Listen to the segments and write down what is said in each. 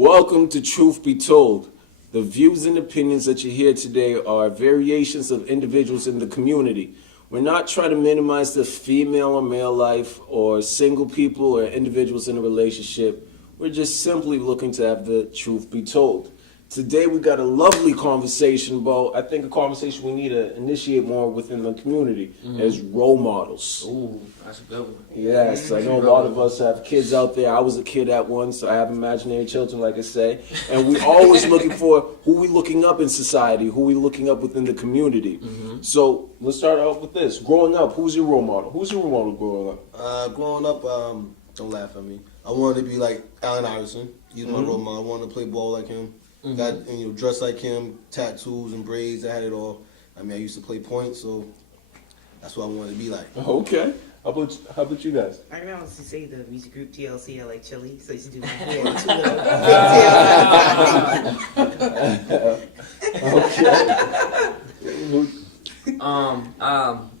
Welcome to Truth Be Told. The views and opinions that you hear today are variations of individuals in the community. We're not trying to minimize the female or male life or single people or individuals in a relationship. We're just simply looking to have the truth be told. Today we got a lovely conversation about, I think, a conversation we need to initiate more within the community as role models. Ooh, that's a good one. Yes, I know a lot of us have kids out there. I was a kid at once, so I have imaginary children, like I say. And we always looking for who we looking up in society, who we looking up within the community. So let's start out with this. Growing up, who's your role model? Who's your role model growing up? Growing up, don't laugh at me. I wanted to be like Allen Iverson. He's my role model. I wanted to play ball like him. Got dressed like him, tattoos and braids. I had it all. I mean, I used to play point, so that's what I wanted to be like. Okay. How about you guys? I know I was to say the music group TLC. I like Chili, so I used to do my hair too.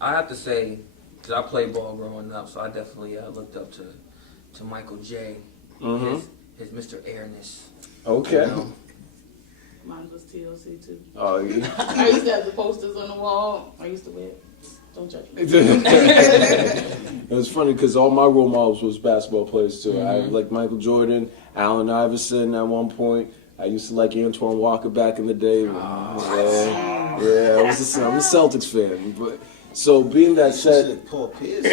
I have to say, because I played ball growing up, so I definitely looked up to Michael J. His Mr. Airness. Okay. You know? Mine was TLC too. Oh, yeah. I used to have the posters on the wall. I used to wear it. Don't judge me. It was funny because all my role models was basketball players too. I like Michael Jordan, Allen Iverson at one point. I used to like Antoine Walker back in the day. Yeah, I'm a Celtics fan. But so being that said, Paul Pierce.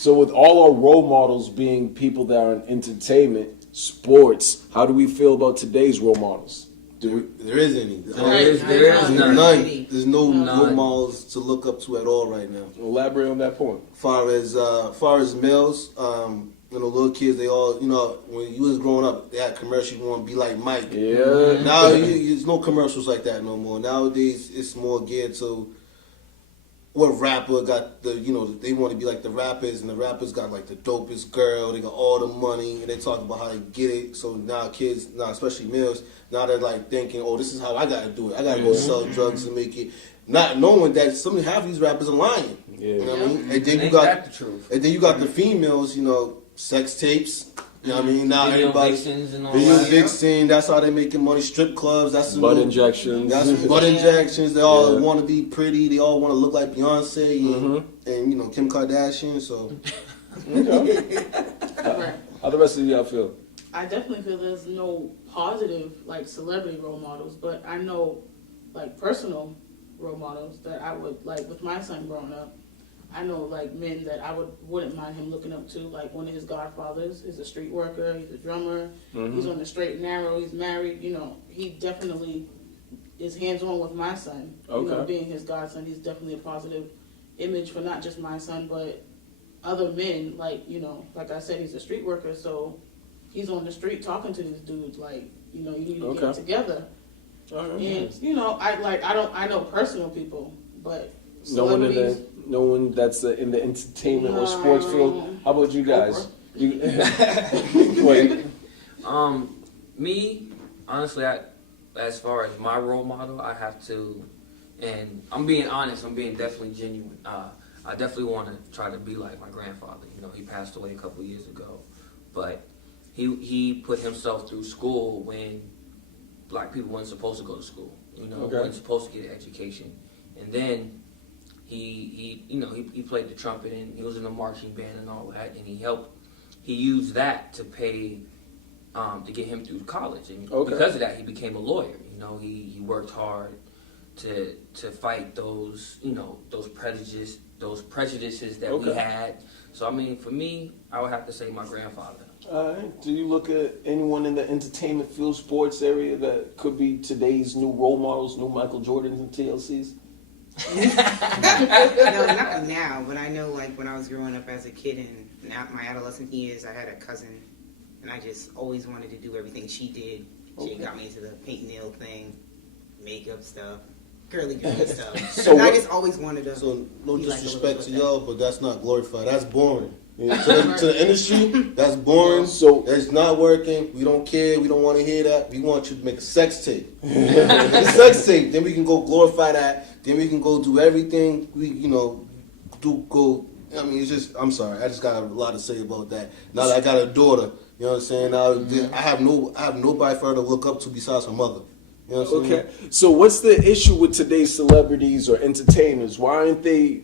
so with all our role models being people that are in entertainment, sports, how do we feel about today's role models? There is any. There is none. There's no None. role models to look up to at all right now. Elaborate on that point. Far as males, little kids, they all, when you was growing up, they had commercials. You want to be like Mike. Yeah. Now there's no commercials like that no more. Nowadays, it's more geared to what rapper got the, they want to be like the rappers, and the rappers got like the dopest girl. They got all the money, and they talk about how they get it. So now kids, especially males, now they're like thinking, oh, this is how I got to do it. I got to go sell drugs to make it. Not knowing that half of these rappers are lying. Yeah. You know what I mean? And then Ain't that the truth? And then you got the females, sex tapes. You know what I mean? Now Video everybody vixens and all video that. vixen, that's how they making money. Strip clubs, that's the Butt new- injections. That's butt injections. They all Yeah. want to be pretty. They all want to look like Beyonce and Kim Kardashian. So How the rest of y'all feel? I definitely feel there's no positive like celebrity role models, but I know like personal role models that I would like with my son growing up. I know like men that I wouldn't mind him looking up to. Like one of his godfathers is a street worker. He's a drummer. He's on the straight and narrow. He's married. He definitely is hands on with my son. Okay. Being his godson, he's definitely a positive image for not just my son, but other men. Like like I said, he's a street worker, so he's on the street talking to these dudes. Like you need to get together. And I know personal people, but celebrities. No one that's in the entertainment or sports field. How about you guys? Wait. Me, honestly, as far as my role model, I have to, and I'm being honest, I'm being definitely genuine. I definitely want to try to be like my grandfather. He passed away a couple years ago, but he put himself through school when black people weren't supposed to go to school. Weren't supposed to get an education, and then he played the trumpet and he was in the marching band and all that, and he used that to pay to get him through college, and because of that he became a lawyer. He worked hard to fight those prejudices that we had. So I mean, for me, I would have to say my grandfather. All right. Do you look at anyone in the entertainment field, sports area that could be today's new role models, new Michael Jordans and TLCs? No, not now, but I know like when I was growing up as a kid and my adolescent years, I had a cousin, and I just always wanted to do everything she did. She got me into the paint nail thing, makeup stuff, girly stuff. So I just always wanted to. So no be like a disrespect to little y'all, but that's not glorified. That's boring. To the industry, that's boring. So- that's not working. We don't care. We don't want to hear that. We want you to make a sex tape. Make a sex tape. Then we can go glorify that. Then we can go do everything. I mean, it's just. I'm sorry. I just got a lot to say about that. Now that I got a daughter, You know what I'm saying? I have nobody for her to look up to besides her mother. You know what I'm saying? Okay. So what's the issue with today's celebrities or entertainers? Why aren't they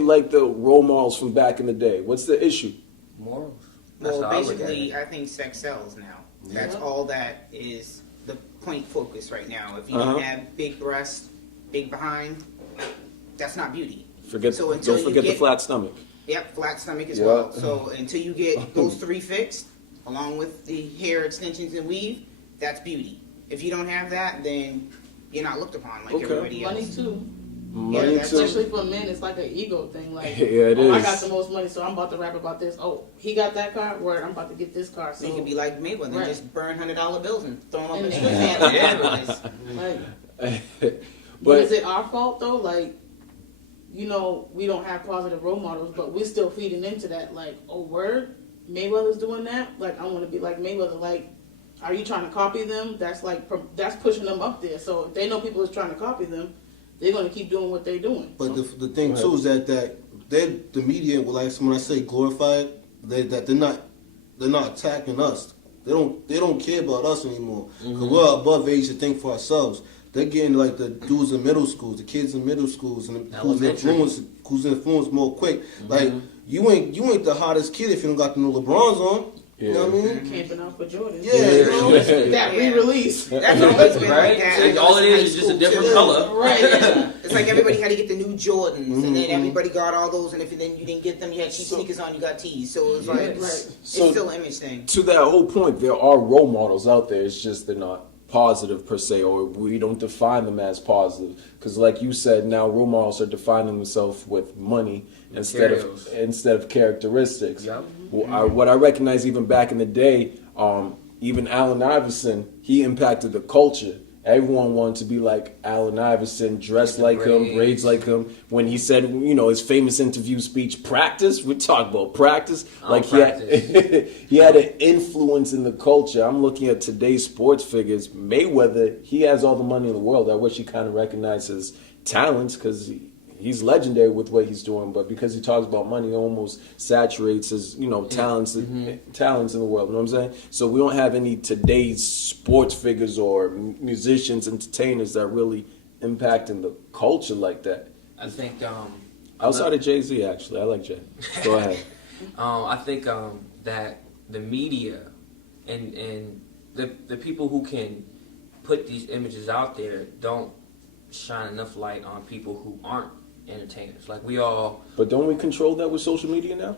like the role models from back in the day? What's the issue? Morals. That's Well, how I look at basically, it. I think sex sells now. That's Yeah. all that is the point focus right now. If you Uh-huh. didn't have big breasts, big behind, that's not beauty. Forget So until don't you forget the get- flat stomach. Yep, flat stomach as Yeah. well. So until you get those three fixed, along with the hair extensions and weave, that's beauty. If you don't have that, then you're not looked upon like Okay. everybody Money else. too. Money that's too. Especially for men, it's like an ego thing. Like, Yeah, it I is. got the most money, so I'm about to rap about this. Oh, he got that car. Word, I'm about to get this car. So So you can be like Mayweather and Right. just burn $100 bills and throw them up And in then- his hand and advertise. like, but But is it our fault though? Like, you know, we don't have positive role models, but we're still feeding into that. Like, oh, word, Mayweather's doing that. Like, I want to be like Mayweather. Like, are you trying to copy them? That's like that's pushing them up there. So if they know people is trying to copy them, they're gonna keep doing what they're doing. But the thing too is that the media, like when I say glorified, that they're not attacking us. They don't care about us anymore because we're above age to think for ourselves. They're getting like the dudes in middle schools, the kids in middle schools, and Elementary. who's influenced more quick. Like you ain't the hottest kid if you don't got the new LeBrons on. You know what I mean? Camping out for Jordan. Yeah, you know? That re-release. That's always been Right? like that. So I know all it in is high just a school, different too. color. Right. Yeah. It's like everybody had to get the new Jordans, and then everybody got all those, and if then you didn't get them, you had cheap sneakers on, you got teased. So it was like, Right. it's So- still an image thing. to that whole point, there are role models out there. It's just they're not positive per se, or we don't define them as positive. Because, like you said, now role models are defining themselves with money Materials. instead of characteristics. Yep. What I recognize even back in the day, even Allen Iverson, he impacted the culture. Everyone wanted to be like Allen Iverson, dressed The like him, braids. braids like him. When he said, you know, his famous interview speech, "Practice." We talk about practice. Like practice. he had an influence in the culture. I'm looking at today's sports figures. Mayweather, he has all the money in the world. I wish he kind of recognized his talents because he's legendary with what he's doing. But because he talks about money, he almost saturates his, you know, talents in the world. You know what I'm saying? So we don't have any today's sports figures or musicians, entertainers that really impacting the culture like that. I think Outside of Jay-Z, actually, I like Jay. Go ahead. I think that the media and the people who can put these images out there don't shine enough light on people who aren't entertainers. Like we all, But don't we control that with social media now?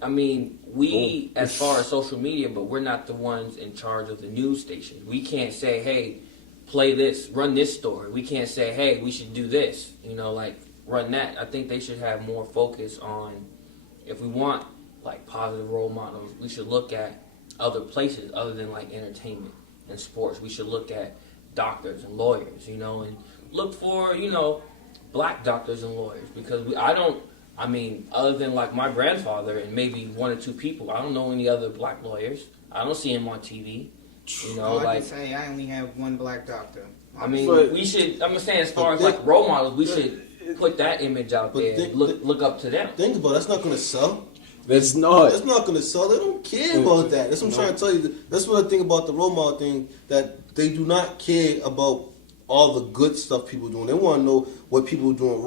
I mean, we as far as social media, but we're not the ones in charge of the news stations. We can't say, hey, play this, run this story. We can't say, hey, we should do this. You know, like run that. I think they should have more focus on, if we want like positive role models, we should look at other places other than like entertainment and sports. We should look at doctors and lawyers, you know, and look for, you know, black doctors and lawyers because other than like my grandfather and maybe one or two people, I don't know any other black lawyers. I don't see him on TV. You know, All I like can say, I only have one black doctor. I mean, But- we should. I'm saying as far as But like role models, we should put that image out But there. think- Look up to them. Think about it, that's not gonna sell. That's not. That's not gonna sell. They don't care about that. That's what I'm trying to tell you. That's what I think about the role model thing. That they do not care about all the good stuff people doing. They want to know what people are doing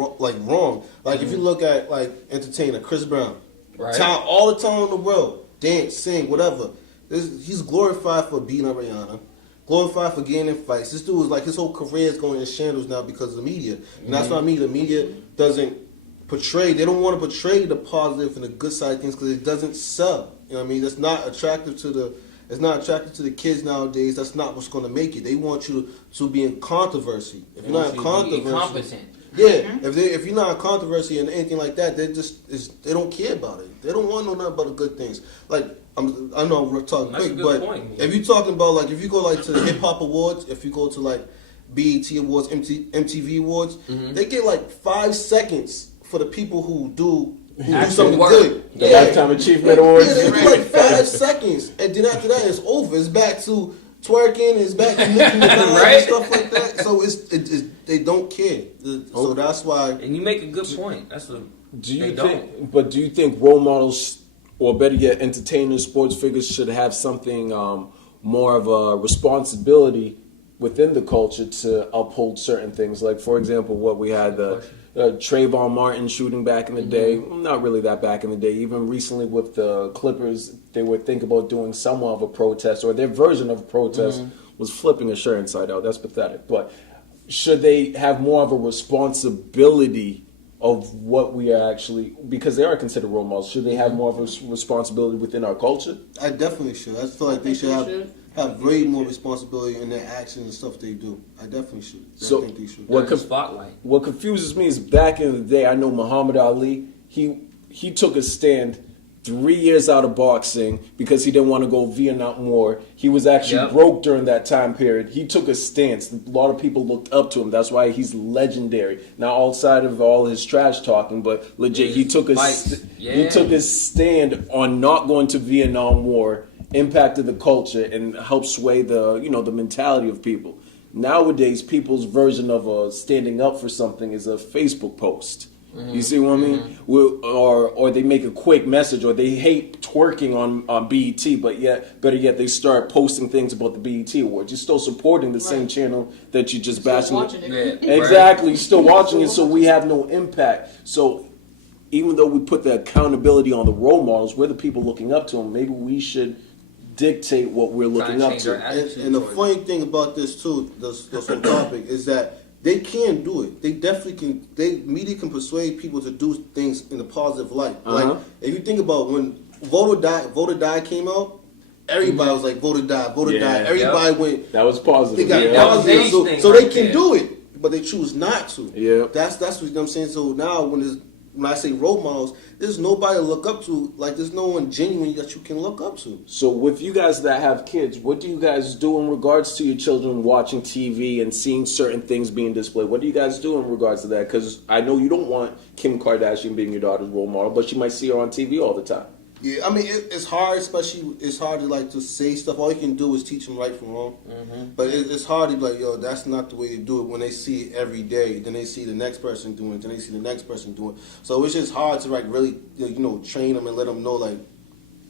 wrong. Like if you look at like entertainer Chris Brown, Right. all the talent in the world, dance, sing, whatever. He's glorified for beating up Rihanna. Glorified for getting in fights. This dude is like his whole career is going in shambles now because of the media. And that's what I mean. The media doesn't portray. They don't want to portray the positive and the good side of things because it doesn't sell. You know what I mean? That's not attractive to the. It's not attractive to the kids nowadays. That's not what's going to make it. They want you to be in controversy. If you're not in controversy, incompetent. yeah. If you're not in controversy and anything like that, they don't care about it. They don't want to know nothing about the good things. Like I know we're talking That's a quick, good but point, man. if you're talking about like if you go like to the hip hop awards, if you go to like BET awards, MTV awards, they get like 5 seconds for the people who do Actual something work. good. The Lifetime Achievement Awards. Yeah, they do like 5 seconds, and then after that it's over. It's back to twerking. It's back to Nicki Minaj Right? and stuff like that. So they don't care. So that's why. And you make a good point. That's a Do you They think? But do you think role models or better yet, entertainers, sports figures should have something more of a responsibility within the culture to uphold certain things. Like, for example, what we had the Trayvon Martin shooting back in the day. Not really that back in the day. Even recently with the Clippers, they would think about doing somewhat of a protest, or their version of a protest was flipping a shirt inside out. That's pathetic. But should they have more of a responsibility of what we are actually, because they are considered role models, should they have more of a responsibility within our culture? I definitely should. I feel like they should have way more responsibility in their actions and stuff they do. I definitely should. So, I think they should. What The spotlight. What confuses me is back in the day, I know Muhammad Ali, he took a stand 3 years out of boxing because he didn't want to go Vietnam War. He was actually broke during that time period. He took a stance. A lot of people looked up to him. That's why he's legendary. Now, outside of all his trash talking, but legit, he took his stand on not going to Vietnam War, impacted the culture, and helped sway the the mentality of people. Nowadays, people's version of standing up for something is a Facebook post. You see what I mean? Or they make a quick message, or they hate twerking on BET, but better yet, they start posting things about the BET Awards. You're still supporting the same channel that you just bashing. Watching it. Yeah. Exactly, you're still watching it, so we have no impact. So even though we put the accountability on the role models, we're the people looking up to them. Maybe we should dictate what we're looking up to. And the funny thing about this too, this whole topic, is that they can do it. They definitely can. Media can persuade people to do things in a positive light. Like if you think about when Vote or Die came out, everybody was like Vote or Die. Everybody went. That was positive. They got positive, so they can do it, but they choose not to. Yeah, that's what I'm saying. So now when I say role models, there's nobody to look up to. Like, there's no one genuine that you can look up to. So with you guys that have kids, what do you guys do in regards to your children watching TV and seeing certain things being displayed? What do you guys do in regards to that? Because I know you don't want Kim Kardashian being your daughter's role model, but you might see her on TV all the time. Yeah, I mean, it's hard, especially, it's hard to, like, to say stuff. All you can do is teach them right from wrong. But it's hard to be like, yo, that's not the way to do it when they see it every day. Then they see the next person doing it. Then they see the next person doing it. So it's just hard to, like, really, train them and let them know, like,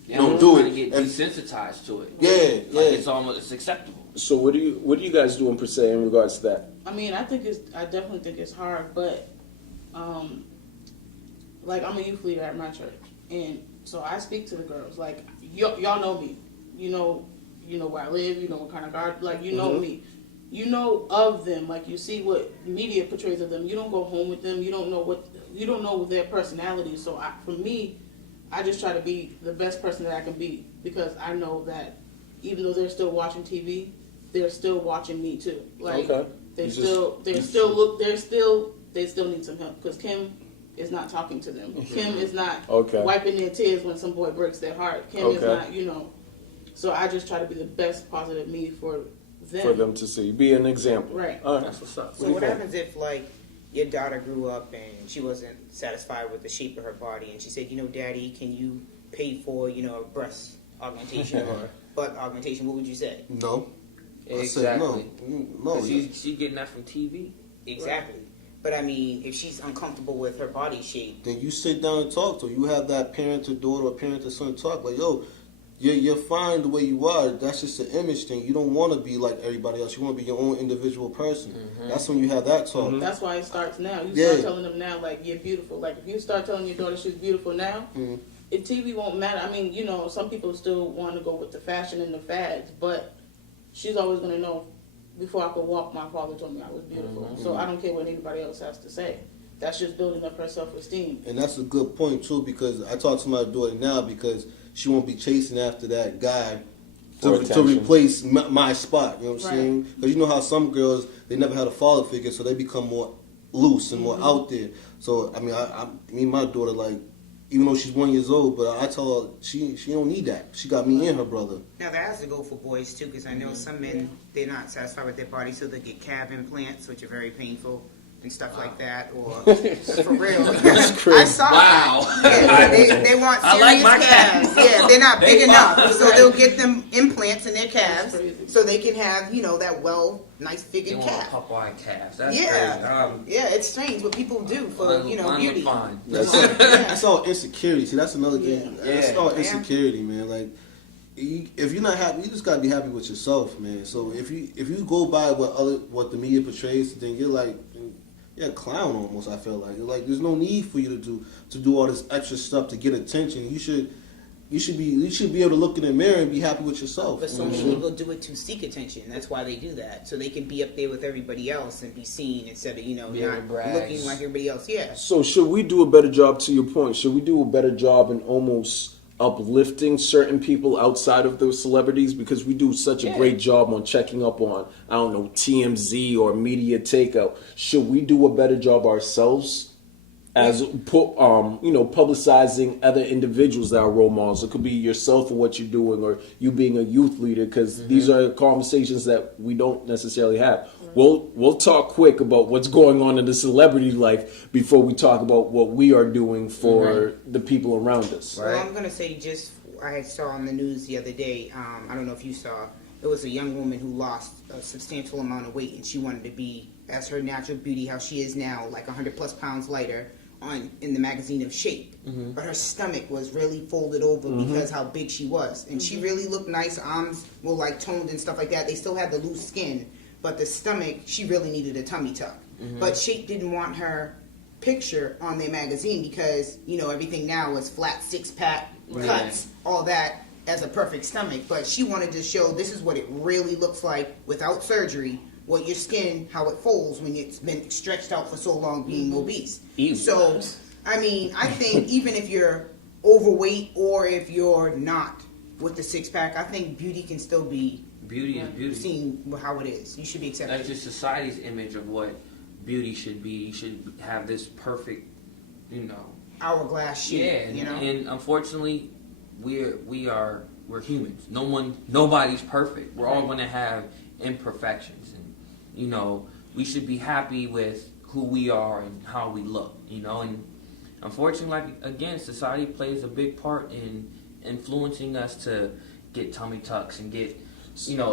don't do it. Get desensitized to it. Yeah. It's acceptable. So what do you guys do per se in regards to that? I mean, I definitely think it's hard, but like, I'm a youth leader at my church, and so I speak to the girls. Like, y'all know me. You know where I live. You know what kind of guard. Like, you know me. You know of them. Like, you see what media portrays of them. You don't go home with them. You don't know their personality. So for me, I just try to be the best person that I can be, because I know that even though they're still watching TV, they're still watching me too. Like, they still need some help, because Kim is not talking to them. Kim is not wiping their tears when some boy breaks their heart. Kim is not, So I just try to be the best positive me for them. For them to see. Be an example. Right. All right. That's what's up. So what happens if, like, your daughter grew up and she wasn't satisfied with the shape of her body, and she said, Daddy, can you pay for, a breast augmentation or butt augmentation? What would you say? No. Exactly. No. She getting that from TV. Exactly. Right. But I mean, if she's uncomfortable with her body shape, then you sit down and talk to her. You have that parent to daughter or parent to son talk. Like, yo, you're fine the way you are. That's just an image thing. You don't want to be like everybody else. You want to be your own individual person. That's when you have that talk. That's why it starts now. You start telling them now, like, you're beautiful. Like, if you start telling your daughter she's beautiful now, if TV won't matter. I mean, some people still want to go with the fashion and the fads, but she's always going to know, before I could walk, my father told me I was beautiful. So I don't care what anybody else has to say. That's just building up her self-esteem. And that's a good point, too, because I talk to my daughter now, because she won't be chasing after that guy to replace my spot. You know what I'm saying? Because you know how some girls, they never had a father figure, so they become more loose and more out there. So, I mean, my daughter, like, even though she's 1 year old, but I tell her she don't need that. She got me and her brother. Now that has to go for boys too, because I know some men, they're not satisfied with their body, so they get calf implants, which are very painful. and stuff like that, or for real. crazy. I saw Wow. that. Yeah, they want I serious like my calves. calves. Yeah, they're not big They enough, are. so they'll get them implants in their calves, That's crazy. so they can have that nice They figured want calf. Popeye calves. That's Yeah. crazy. Yeah, it's strange what people do for Mine beauty. look fine. Yeah. That's all insecurity. See, that's another thing. Yeah. That's all Yeah. insecurity, man. Like, if you're not happy, you just gotta be happy with yourself, man. So if you go by what the media portrays, then you're like, you're a clown almost. I feel like there's no need for you to do all this extra stuff to get attention. You should be able to look in the mirror and be happy with yourself. But so many people do it to seek attention. That's why they do that, so they can be up there with everybody else and be seen instead of Be able to not brag. looking like everybody else. Yeah. So should we do a better job, to your point, should we do a better job in almost uplifting certain people outside of those celebrities? Because we do such a great job on checking up on, I don't know, TMZ or media takeout. Should we do a better job ourselves as publicizing other individuals that are role models? It could be yourself or what you're doing, or you being a youth leader, because these are conversations that we don't necessarily have. We'll talk quick about what's going on in the celebrity life before we talk about what we are doing for the people around us. Well, I'm gonna say I saw on the news the other day. I don't know if you saw. It was a young woman who lost a substantial amount of weight, and she wanted to be as her natural beauty, how she is now, like 100 plus pounds lighter, in the magazine of Shape. But her stomach was really folded over because how big she was, and she really looked nice. Arms were like toned and stuff like that. They still had the loose skin, but the stomach, she really needed a tummy tuck. But Shape didn't want her picture on their magazine because everything now is flat six-pack cuts, all that, as a perfect stomach. But she wanted to show this is what it really looks like without surgery, what your skin, how it folds when it's been stretched out for so long being obese. Ew. So I think even if you're overweight or if you're not with the six-pack, I think beauty can still be Beauty is beauty. seen how it is. You should be accepted. That's just society's image of what beauty should be. You should have this perfect, Hourglass shape, yeah. And unfortunately, we're humans. Nobody's perfect. We're all going to have imperfections, and we should be happy with who we are and how we look. And unfortunately, again, society plays a big part in influencing us to get tummy tucks and get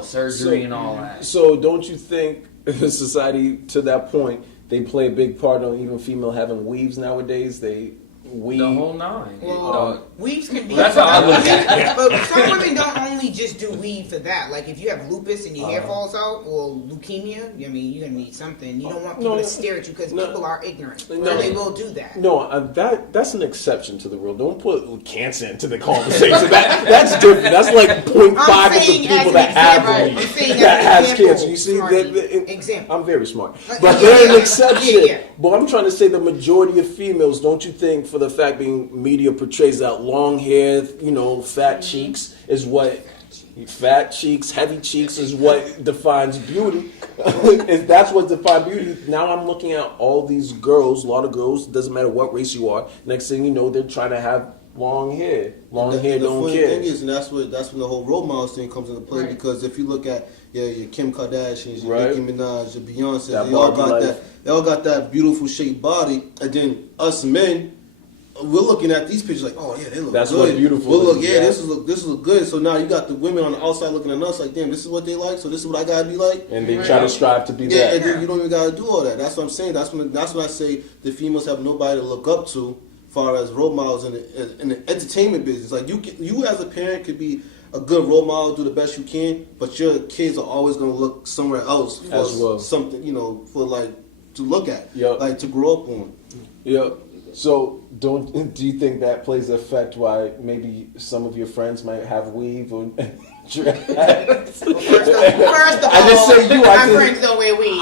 surgery and all that. So don't you think society, to that point, they play a big part on even female having weaves nowadays? They weave. The whole nine. Well, weaves can be. That's how I look at But some women don't only just do weave for that. Like if you have lupus and your hair falls out, or leukemia, you're gonna need something. You don't want people to stare at you because people are ignorant. So they will do that. No, that's an exception to the rule. Don't put cancer into the conversation. That's different. That's like 0.5 of the saying people as an that have example. weave I'm saying that as an has example, cancer. You see, Smarty. Example. I'm very smart, Yeah, but they're an yeah. exception. Yeah. But I'm trying to say the majority of females. Don't you think, for the fact being media portrays that long hair, fat cheeks is what. Fat cheeks, heavy cheeks is what defines beauty. If that's what defines beauty, now I'm looking at all these girls, a lot of girls, doesn't matter what race you are. Next thing you know, they're trying to have long hair. Long hair the don't funny care. thing is, and that's when the whole role models thing comes into play. Right. Because if you look at your Kim Kardashians, your Right. Nicki Minaj, your Beyonce, That they all Barbie got life. that. They all got that beautiful shaped body, and then us men, we're looking at these pictures like, oh yeah, they look That's good. what beautiful We'll look, is, yeah, yeah. this is look good. So now you got the women on the outside looking at us like, damn, this is what they like. So this is what I gotta be like. And they try to strive to be Yeah, that. and then you don't even gotta do all that. That's what I'm saying. That's when I say the females have nobody to look up to, as far as role models in the entertainment business. Like you as a parent could be a good role model, do the best you can, but your kids are always gonna look somewhere else for As well. something, for like to look at, Yep. like to grow up on. Yeah. So do you think that plays an effect why maybe some of your friends might have weave or dread? First of all, I just say you, I my just- friends don't wear weave.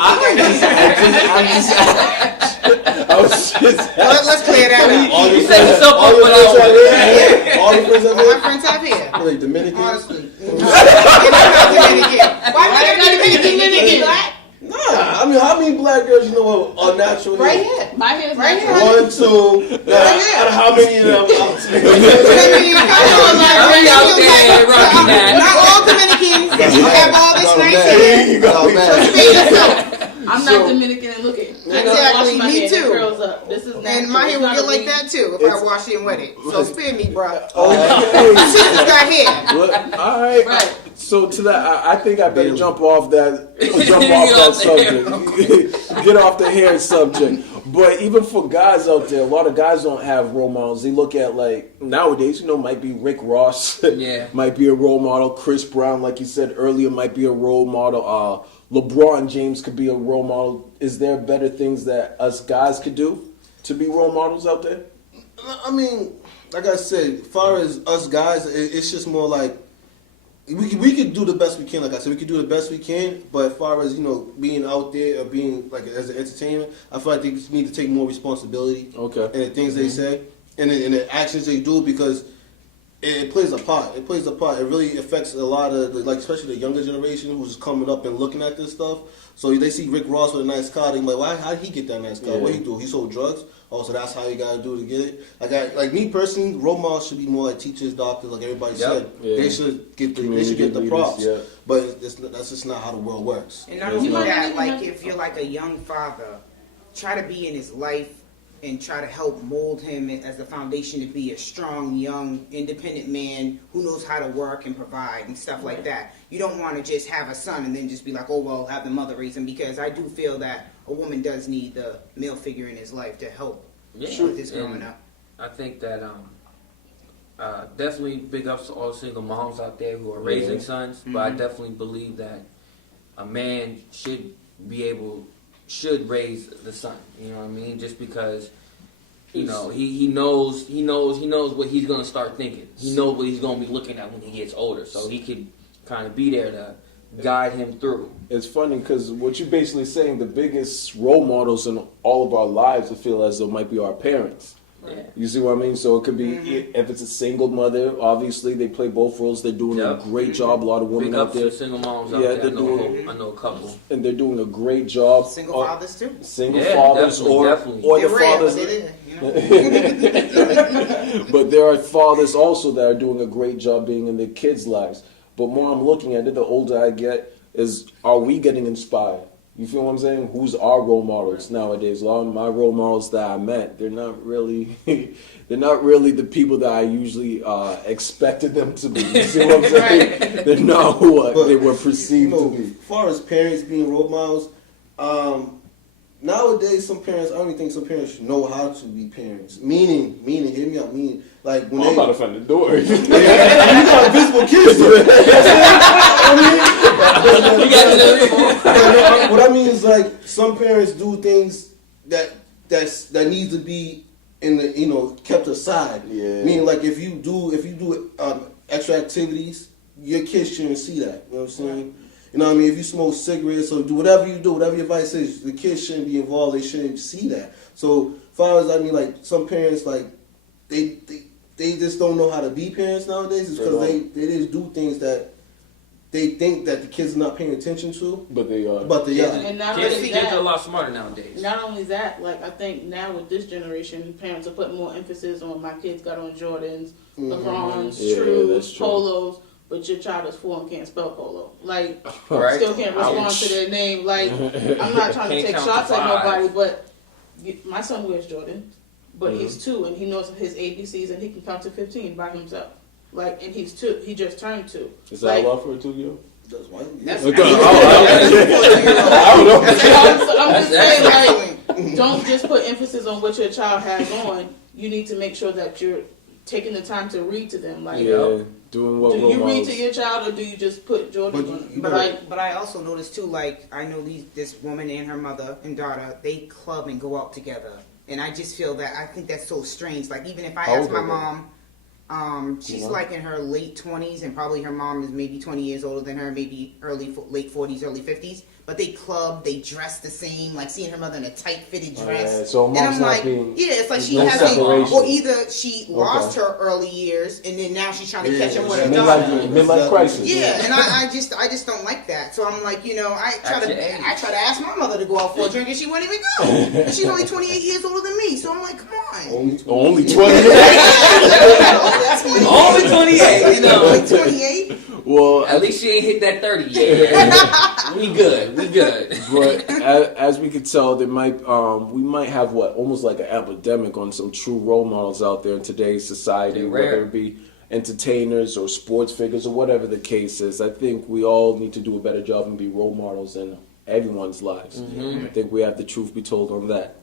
Let's clear that up. All You your set friends- yourself all up your for friends that are there? All your friends are All my there? friends have hair. Are they Dominican? Honestly. And I'm not Dominican. Why do I gotta be Dominican? Black? Nah, I mean, how many black girls you know are natural? Right here. My hair is Right natural. here. 1, 2. Now, out of how many of them? Not all Dominicans have all this nice hair. Oh, man. Say yourself. I'm So- not Dominican and look at it. I gotta Exactly, wash my me hair, too. It curls up. This is natural. And my hair It's will not get a like weave. that too if I wash it and wet it. So spare me, bro. Okay. Sisters got hair. Well, all right. Right. So to that, I think I better jump off that subject. Get off the hair subject. But even for guys out there, a lot of guys don't have role models. They look at like nowadays, might be Rick Ross, Yeah. might be a role model. Chris Brown, like you said earlier, might be a role model. LeBron James could be a role model. Is there better things that us guys could do to be role models out there? I mean, like I said, as far as us guys, it's just more like we could do the best we can. Like I said, we could do the best we can. But as far as being out there or being like as an entertainment, I feel like they just need to take more responsibility. Okay. And the things they say and the actions they do, because it plays a part. It plays a part. It really affects a lot of especially the younger generation who's coming up and looking at this stuff. So they see Rick Ross with a nice car. They're like, why? How did he get that nice car? Yeah. What he do? He sold drugs. Oh, so that's how you gotta do to get it. Like me personally, role models should be more like teachers, doctors, like everybody said. Yeah. They should get the Community leaders, props. yeah. But that's just not how the world works. And not only You might not that, even like have to- if you're like a young father, try to be in his life and try to help mold him as the foundation to be a strong, young, independent man who knows how to work and provide and stuff like that. You don't want to just have a son and then just be like, oh, well, have the mother raise him, because I do feel that a woman does need the male figure in his life to help with his growing and up. I think that definitely big ups to all single moms out there who are raising sons, but I definitely believe that a man should raise the son. You know what I mean? Just because he knows what he's gonna start thinking. He knows what he's gonna be looking at when he gets older, so he could kind of be there to guide him through. It's funny because what you're basically saying, the biggest role models in all of our lives, I feel as though might be our parents. Yeah. You see what I mean? So it could be, if it's a single mother, obviously they play both roles. They're doing a Yep. great job. A lot of women Big out ups to there, the single moms out Yeah, there. they're doing- I know a couple. and they're doing a great job. Single fathers too. Single Yeah, fathers, definitely. or They're the rare, fathers. but they're there. But there are fathers also that are doing a great job being in their kids' lives. But more I'm looking at it, the older I get, is are we getting inspired? You feel what I'm saying? Who's our role models nowadays? A lot of my role models that I met, they're not really the people that I usually expected them to be. You see what I'm saying? They're not what But, they were perceived to be. As far as parents being role models, nowadays I don't even think some parents know how to be parents. Meaning, hear me out. Meaning, like when I'm about to find the door. you got invisible kids. What I mean is like some parents do things that needs to be in the kept aside. Yeah. Meaning like if you do extra activities, your kids shouldn't see that. You know what I'm saying? You know what I mean? If you smoke cigarettes or do whatever you do, whatever your advice is, the kids shouldn't be involved. They shouldn't see that. So, as far as I mean, like some parents, like they just don't know how to be parents nowadays. It's because they just do things that they think that the kids are not paying attention to, But they are. but they are. And not Kids only are a that, lot smarter nowadays. not only that, like I think now with this generation, parents are putting more emphasis on my kids got on Jordans, LeBrons, Yeah, that's Trues, true. polos, but your child is 4 and can't spell polo. Like, Right. still can't respond Ouch. to their name. Like, I'm not trying to Can't take count shots to at five. nobody, but my son wears Jordan, but he's Mm-hmm. 2 and he knows his ABCs and he can count to 15 by himself. Like, and he's 2. He just turned 2. Is that like, love for a 2-year-old? That's why. That's Okay. I'm just saying, like, Excellent. don't just put emphasis on what your child has on. You need to make sure that you're taking the time to read to them. Like, Yeah, doing what do role you read models. to your child, or do you just put Jordan But on? you But know- I also noticed too, like I know this woman and her mother and daughter, they club and go out together, and I just feel that I think that's so strange. Like even if I How ask old my are they? mom, she's Yeah. like in her late 20s, and probably her mom is maybe 20 years older than her, maybe late 40s, early 50s. But they club, they dress the same. Like seeing her mother in a tight fitted Oh, dress, yeah, so and mom's I'm not like, being- yeah, it's like she no hasn't, separation. or either she lost her early years, and then now she's trying to catch up with her daughter. Midlife crisis. Yeah, and I just don't like that. So I'm like, I try At your age. to ask my mother to go out for a drink, and she wouldn't even go. And she's only 28 years older than me, so I'm like, come on. Only 20. That's 28. Only 28, you know. Only 28. Well, At least she ain't hit that 30 yet. We good. We good. but as we could tell, there might we might have almost like an epidemic on some true role models out there in today's society, They're rare. whether it be entertainers or sports figures or whatever the case is. I think we all need to do a better job and be role models in everyone's lives. I think we have the truth be told on that.